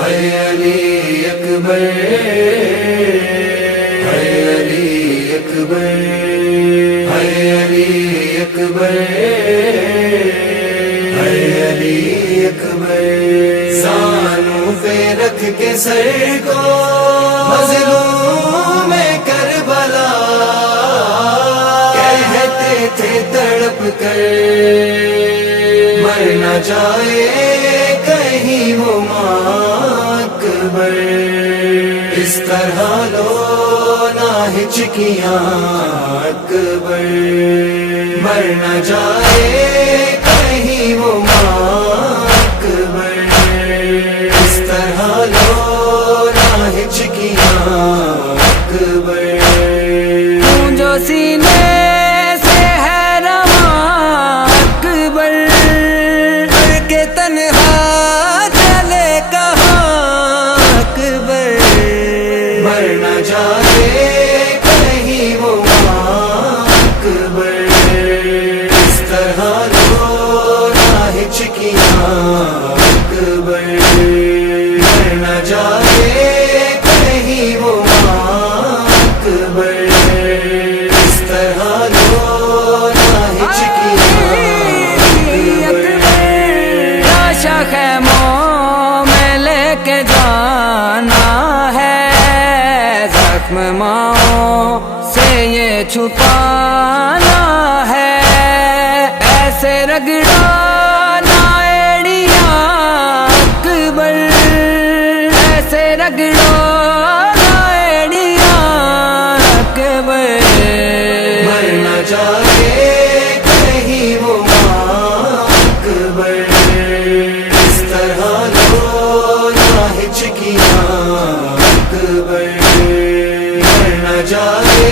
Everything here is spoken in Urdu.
علی اکبر، علی اکبر، علی اکبر، علی اکبر، زانوں پہ رکھ کے سر کو مظلوم کربلا کہتے تھے تڑپ کر، مر نہ جائے کہیں وہ اکبر، اس طرح لو نہ ہچکیاں اکبر، مر نہ جائے کہیں وہ اکبر، اس طرح لو نہ ہچکیاں اکبر، جو سینے سے ہے رواں اکبر، کر کے تنہا چلے کہاں اکبر، مر نہ جائے کہیں وہ اکبر، اس طرح لو نہ ہچکیاں اکبر، مر نہ جائے کہیں وہ اکبر، اس طرح لو نہ ہچکیاں اکبر، لاشا خیموں میں لے کے جانا ہے، زخم ماؤں سے یہ چھپانا ہے، ایسے رگڑانا ایڑیاں اکبر، ایسے رگڑانا ایڑیاں اکبر، مر نہ جائے کہیں وہ اکبر، اس طرح لو نہ ہچکیاں اکبر، مر نہ جائے